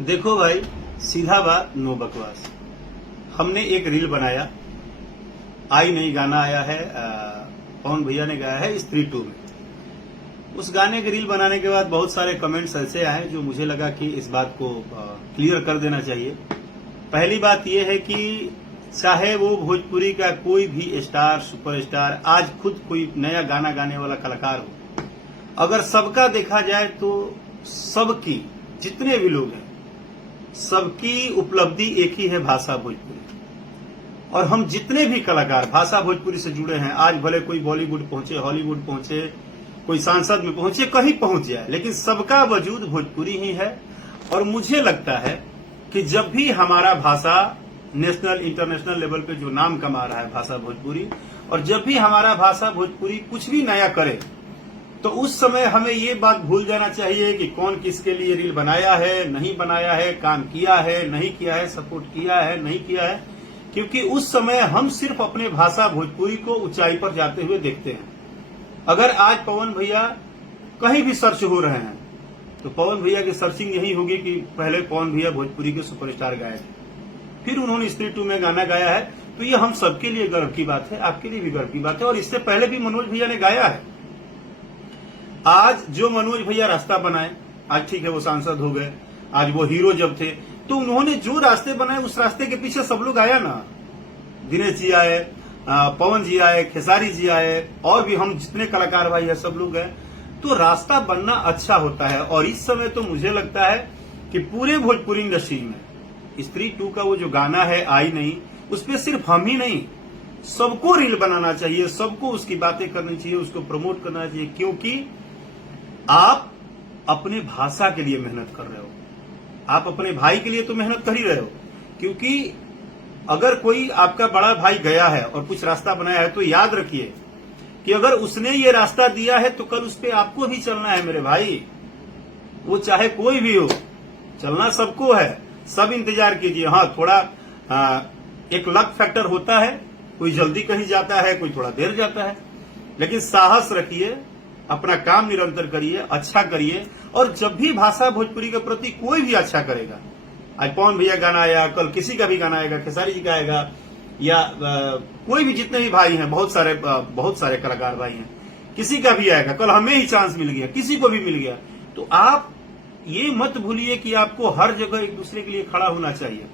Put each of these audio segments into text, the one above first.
देखो भाई, सीधा बात, नो बकवास। हमने एक रील बनाया, आई नहीं गाना आया है, पवन भैया ने गाया है स्त्री 2 में। उस गाने की रील बनाने के बाद बहुत सारे कमेंट्स ऐसे आए जो मुझे लगा कि इस बात को क्लियर कर देना चाहिए। पहली बात यह है कि चाहे वो भोजपुरी का कोई भी स्टार, सुपरस्टार, आज खुद कोई नया गाना गाने वाला कलाकार हो, अगर सबका देखा जाए तो सबकी, जितने भी लोग हैं, सबकी उपलब्धि एक ही है, भाषा भोजपुरी। और हम जितने भी कलाकार भाषा भोजपुरी से जुड़े हैं, आज भले कोई बॉलीवुड पहुंचे, हॉलीवुड पहुंचे, कोई सांसद में पहुंचे, कहीं पहुंच जाए, लेकिन सबका वजूद भोजपुरी ही है। और मुझे लगता है कि जब भी हमारा भाषा नेशनल, इंटरनेशनल लेवल पे जो नाम कमा रहा है भाषा भोजपुरी, और जब भी हमारा भाषा भोजपुरी कुछ भी नया करे, तो उस समय हमें ये बात भूल जाना चाहिए कि कौन किसके लिए रील बनाया है, नहीं बनाया है, काम किया है, नहीं किया है, सपोर्ट किया है, नहीं किया है, क्योंकि उस समय हम सिर्फ अपने भाषा भोजपुरी को ऊंचाई पर जाते हुए देखते हैं। अगर आज पवन भैया कहीं भी सर्च हो रहे हैं, तो पवन भैया की सर्चिंग यही होगी कि पहले पवन भैया भोजपुरी के सुपरस्टार गाए थे, फिर उन्होंने स्त्री 2 में गाना गाया है। तो ये हम सबके लिए गर्व की बात है, आपके लिए भी गर्व की बात है। और इससे पहले भी मनोज भैया ने गाया है। आज जो मनोज भैया रास्ता बनाए, आज ठीक है वो सांसद हो गए, आज वो हीरो जब थे, तो उन्होंने जो रास्ते बनाए उस रास्ते के पीछे सब लोग आया ना। दिनेश जी आए, पवन जी आए, खेसारी जी आए, और भी हम जितने कलाकार भाई है सब लोग गए। तो रास्ता बनना अच्छा होता है। और इस समय तो मुझे लगता है कि पूरे भोजपुरी इंडस्ट्री में स्त्री 2 का वो जो गाना है आई नहीं, उस पर सिर्फ हम ही नहीं, सबको रील बनाना चाहिए, सबको उसकी बातें करनी चाहिए, उसको प्रमोट करना चाहिए, क्योंकि आप अपने भाषा के लिए मेहनत कर रहे हो, आप अपने भाई के लिए तो मेहनत कर ही रहे हो। क्योंकि अगर कोई आपका बड़ा भाई गया है और कुछ रास्ता बनाया है, तो याद रखिए कि अगर उसने ये रास्ता दिया है तो कल उस पर आपको भी चलना है मेरे भाई। वो चाहे कोई भी हो, चलना सबको है। सब इंतजार कीजिए। हाँ, थोड़ा एक लक फैक्टर होता है, कोई जल्दी कहीं जाता है, कोई थोड़ा देर जाता है, लेकिन साहस रखिए, अपना काम निरंतर करिए, अच्छा करिए। और जब भी भाषा भोजपुरी के प्रति कोई भी अच्छा करेगा, आज पवन भैया गाना आया, कल किसी का भी गाना आएगा, खेसारी जी का आएगा, या कोई भी जितने भी भाई हैं, बहुत सारे कलाकार भाई हैं, किसी का भी आएगा, कल हमें ही चांस मिल गया, किसी को भी मिल गया, तो आप ये मत भूलिए कि आपको हर जगह एक दूसरे के लिए खड़ा होना चाहिए।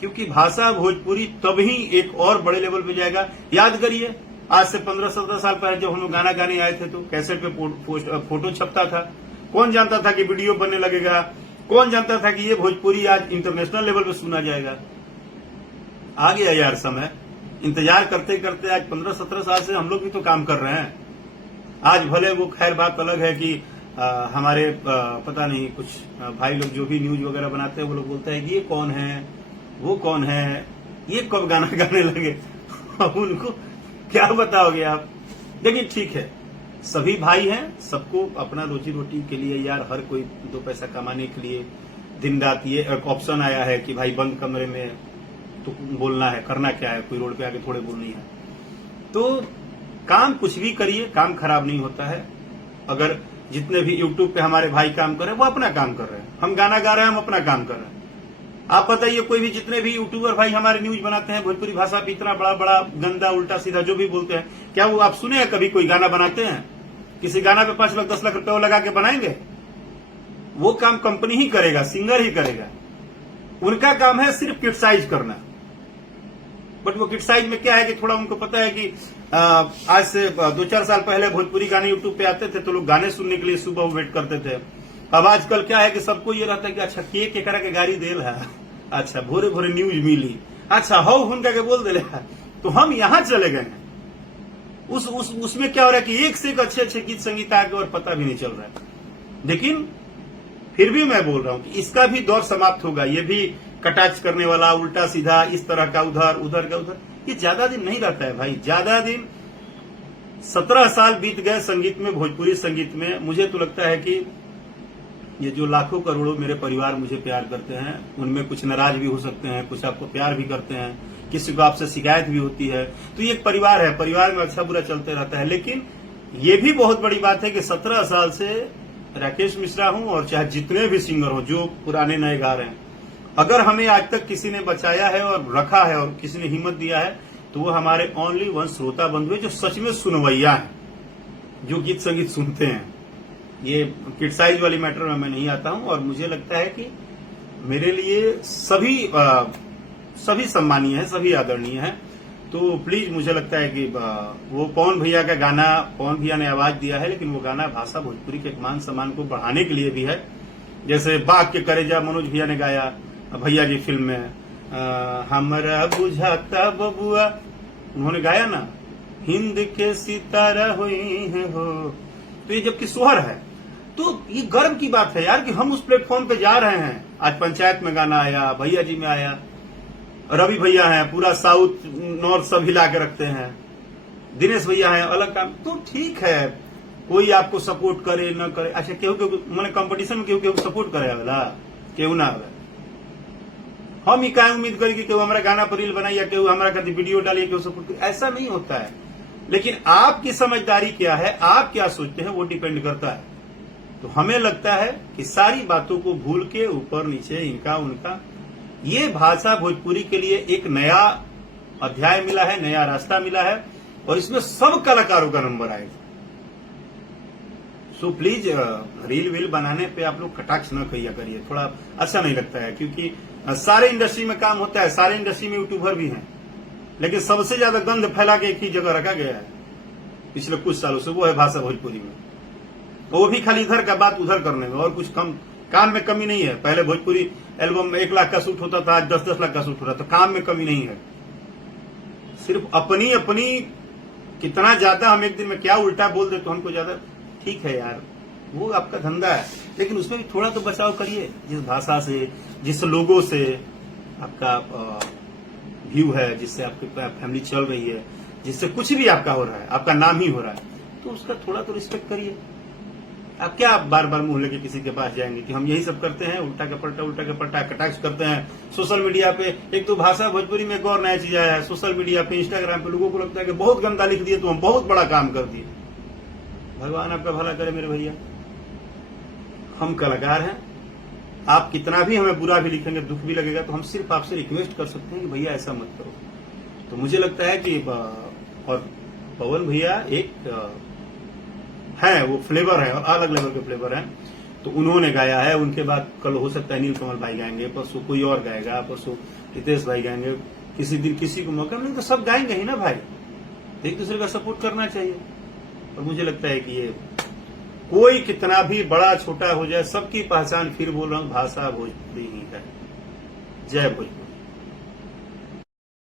क्योंकि भाषा भोजपुरी तभी एक और बड़े लेवल पे जाएगा। याद करिए, आज से 15-17 साल पहले जब हम लोग गाना गाने आए थे, तो कैसेट पे फोटो छपता था। कौन जानता था कि वीडियो बनने लगेगा, कौन जानता था कि ये भोजपुरी आज इंटरनेशनल लेवल पे सुना जाएगा। आ गया यार समय। इंतजार करते करते आज 15-17 साल से हम लोग भी तो काम कर रहे हैं। आज भले वो खैर बात अलग है कि हमारे पता नहीं कुछ भाई लोग जो भी न्यूज वगैरह बनाते हैं, वो लोग बोलते हैं कि ये कौन है, वो कौन है, ये कब गाना गाने लगे। उनको क्या बताओगे आप। लेकिन ठीक है, सभी भाई हैं, सबको अपना रोजी रोटी के लिए यार, हर कोई 2 पैसा कमाने के लिए दिन रात ये एक ऑप्शन आया है कि भाई बंद कमरे में तो बोलना है, करना क्या है, कोई रोड पे आके थोड़े बोलनी है। तो काम कुछ भी करिए, काम खराब नहीं होता है। अगर जितने भी यूट्यूब पे हमारे भाई काम कर रहे हैं, वो अपना काम कर रहे हैं, हम गाना गा रहे हैं, हम अपना काम कर रहे हैं। आप बताइए, कोई भी जितने भी यूट्यूबर भाई हमारे न्यूज बनाते हैं भोजपुरी भाषा पे, इतना बड़ा बड़ा गंदा उल्टा सीधा जो भी बोलते हैं, क्या वो आप सुने हैं कभी कोई गाना बनाते हैं? किसी गाना पे 5 लाख 10 लाख रुपए लगा के बनाएंगे? वो काम कंपनी ही करेगा, सिंगर ही करेगा। उनका काम है सिर्फ क्रिटिसाइज करना। बट वो क्रिटिसाइज में क्या है कि थोड़ा उनको पता है कि आज से 2-4 साल पहले भोजपुरी गाने यूट्यूब पे आते थे, तो लोग गाने सुनने के लिए सुबह वेट करते थे। अब आजकल क्या है कि सबको ये रहता है कि अच्छा के करा के गाड़ी देल है, अच्छा भोरे भोरे न्यूज मिली, अच्छा हो हुनका के बोल दे, तो हम यहां चले गए हैं। उसमें क्या हो रहा है कि एक से एक अच्छे अच्छे गीत संगीत आगे और पता भी नहीं चल रहा है। लेकिन फिर भी मैं बोल रहा हूं कि इसका भी दौर समाप्त होगा। ये भी कटाक्ष करने वाला, उल्टा सीधा, इस तरह का उधर, उधर का उधर, ये ज्यादा दिन नहीं रहता है भाई, ज्यादा दिन। 17 साल बीत गए संगीत में, भोजपुरी संगीत में। मुझे तो लगता है कि ये जो लाखों करोड़ों मेरे परिवार मुझे प्यार करते हैं, उनमें कुछ नाराज भी हो सकते हैं, कुछ आपको प्यार भी करते हैं, किसी को आपसे शिकायत भी होती है। तो ये एक परिवार है, परिवार में अच्छा बुरा चलते रहता है। लेकिन ये भी बहुत बड़ी बात है कि 17 साल से राकेश मिश्रा हूं और चाहे जितने भी सिंगर हो जो पुराने नए गा रहे हैं, अगर हमें आज तक किसी ने बचाया है और रखा है और किसी ने हिम्मत दिया है तो वो हमारे ओनली वन श्रोता बंधु है जो सच में सुनवैया है, जो गीत संगीत सुनते हैं। ये क्रिटिसाइज वाली मैटर में मैं नहीं आता हूं और मुझे लगता है कि मेरे लिए सभी सम्मानीय है, सभी आदरणीय है। तो प्लीज मुझे लगता है कि वो पवन भैया का गाना, पवन भैया ने आवाज दिया है, लेकिन वो गाना भाषा भोजपुरी के मान सम्मान को बढ़ाने के लिए भी है। जैसे बाघ के करेजा मनोज भैया ने गाया भैया जी फिल्म में, हमरा बुझाता बबुआ, उन्होंने गाया ना, हिंद के सितारा हुई है हो। तो ये जबकि सोहर है, तो ये गर्व की बात है यार कि हम उस प्लेटफॉर्म पे जा रहे हैं। आज पंचायत में गाना आया, भैया जी में आया, रवि भैया हैं, पूरा साउथ नॉर्थ सब हिला के रखते हैं, दिनेश भैया हैं, अलग काम। तो ठीक है, कोई आपको सपोर्ट करे न करे, अच्छा केहू मैंने कंपटीशन में केहू सपोर्ट करे वाला केहू ना आवे। हम ही क्या उम्मीद करी कि केहू हमारा गाना पर रील बनाई या केहू हमारा कभी वीडियो डालिए, केहू सपोर्ट करे, ऐसा नहीं होता है। लेकिन आपकी समझदारी क्या है, आप क्या सोचते हैं, वो डिपेंड करता है। तो हमें लगता है कि सारी बातों को भूल के ऊपर नीचे इनका उनका, ये भाषा भोजपुरी के लिए एक नया अध्याय मिला है, नया रास्ता मिला है और इसमें सब कलाकारों का नंबर आएगा। सो प्लीज रील वील बनाने पे आप लोग कटाक्ष न किया करिए, थोड़ा अच्छा नहीं लगता है। क्योंकि सारे इंडस्ट्री में काम होता है, सारे इंडस्ट्री में यूट्यूबर भी हैं, लेकिन सबसे ज्यादा गंध फैला के एक ही जगह रखा गया है पिछले कुछ सालों से, वो है भाषा भोजपुरी में। वो भी खाली इधर का बात उधर करने में, और कुछ काम में कमी नहीं है। पहले भोजपुरी एल्बम में 1 लाख का शूट होता था, आज 10-10 लाख का शूट हो रहा था। काम में कमी नहीं है, सिर्फ अपनी कितना ज्यादा हम एक दिन में क्या उल्टा बोल दे तो हमको ज्यादा ठीक है यार, वो आपका धंधा है, लेकिन उसमें भी थोड़ा तो बचाव करिए। जिस भाषा से, जिस लोगों से आपका व्यू है, जिससे आपकी फैमिली चल रही है, जिससे कुछ भी आपका हो रहा है, आपका नाम ही हो रहा है, तो उसका थोड़ा तो रिस्पेक्ट करिए। आप क्या बार बार मुंह लेके किसी के पास जाएंगे कि हम यही सब करते हैं, उल्टा का पलटा कटाक्ष करते हैं सोशल मीडिया पे। एक तो भाषा भोजपुरी में एक और नया चीज आया है, सोशल मीडिया पे, इंस्टाग्राम पे लोगों को लगता है कि बहुत गंदा लिख दिए तो हम बहुत बड़ा काम कर दिए। भगवान आपका भला करे मेरे भैया, हम कलाकार हैं, आप कितना भी हमें बुरा भी लिखेंगे, दुख भी लगेगा, तो हम सिर्फ आपसे रिक्वेस्ट कर सकते हैं कि भैया ऐसा मत करो। तो मुझे लगता है कि और पवन भैया एक है, वो फ्लेवर है और अलग लेवल के फ्लेवर है, तो उन्होंने गाया है। उनके बाद कल हो सकता है नीलकमल भाई गाएंगे, परसों कोई और गाएगा, परसों रितेश भाई गाएंगे, किसी दिन किसी को मौका मिले तो सब गाएंगे ही ना भाई। एक दूसरे का सपोर्ट करना चाहिए। और मुझे लगता है कि ये कोई कितना भी बड़ा छोटा हो जाए, सबकी पहचान, फिर बोल रहा हूं, भाषा भोजपुरी ही है। जय भोजपुरी।